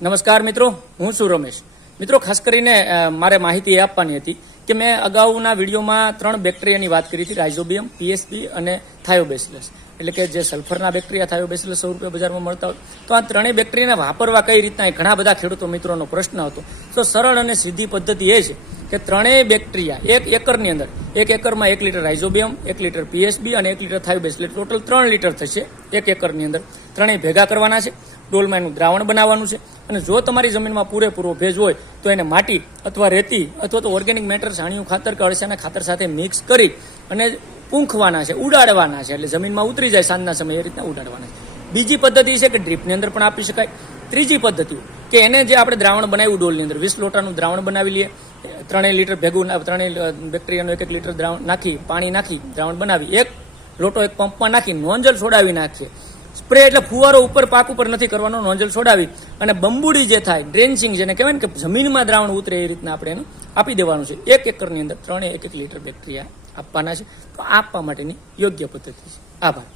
નમસ્કાર મિત્રો, હું છું રમેશ. મિત્રો, ખાસ કરીને મારે માહિતી એ આપવાની હતી કે મેં અગાઉના વિડીયોમાં 3 બેક્ટેરિયાની વાત કરી હતી, રાઇઝોબિયમ, પીએસબી અને થાયોબેસિલસ. એટલે કે જે સલ્ફરના બેક્ટેરિયા થાયોબેસિલસ ₹100 બજારમાં મળતા હોય, તો આ ત્રણેય બેક્ટેરિયાને વાપરવા કઈ રીતના, એ ઘણા બધા ખેડૂતો મિત્રોનો પ્રશ્ન હતો. તો સરળ અને સીધી પદ્ધતિ એ છે કે ત્રણેય બેક્ટેરિયા 1 એકરની અંદર, 1 એકરમાં 1 લીટર રાઇઝોબિયમ, 1 લીટર પીએસબી અને 1 લીટર થાયોબેસિલસ, ટોટલ 3 લીટર થશે 1 એકરની અંદર. ત્રણેય ભેગા કરવાના છે, ડોલમાં એનું દ્રાવણ બનાવવાનું છે. અને જો તમારી જમીનમાં પૂરેપૂરો ભેજ હોય તો એને માટી અથવા રેતી અથવા તો ઓર્ગેનિક મેટર, છાણિયું ખાતર કે અળસિયાના ખાતર સાથે મિક્સ કરી અને પૂંખવાના છે, ઉડાડવાના છે. એટલે જમીનમાં ઉતરી જાય સાંજના સમયે, એ રીતના ઉડાડવાના છે. બીજી પદ્ધતિ છે કે ડ્રીપની અંદર પણ આપી શકાય. ત્રીજી પદ્ધતિ કે એને જે આપણે દ્રાવણ બનાવ્યું ડોલની અંદર 20 લોટાનું દ્રાવણ બનાવી લઈએ, 3 લીટર ભેગું, 3 બેક્ટેરિયાનું 1 લીટર દ્રાવણ નાખી, પાણી નાખી દ્રાવણ બનાવી, 1 લોટો એક પંપમાં નાખી નોંજલ છોડાવી નાખીએ. સ્પ્રે એટલે ફુવારો ઉપર પાક ઉપર નથી કરવાનો, નોંજલ છોડાવી અને બંબુડી જે થાય, ડ્રેન્ચિંગ જેને કહેવાય ને, કે જમીનમાં દ્રાવણ ઉતરે એ રીતના આપણે એનું આપી દેવાનું છે. 1 એકરની અંદર 3 1 લીટર બેક્ટેરિયા આપવાના છે. તો આપવા માટેની યોગ્ય પદ્ધતિ છે. આભાર.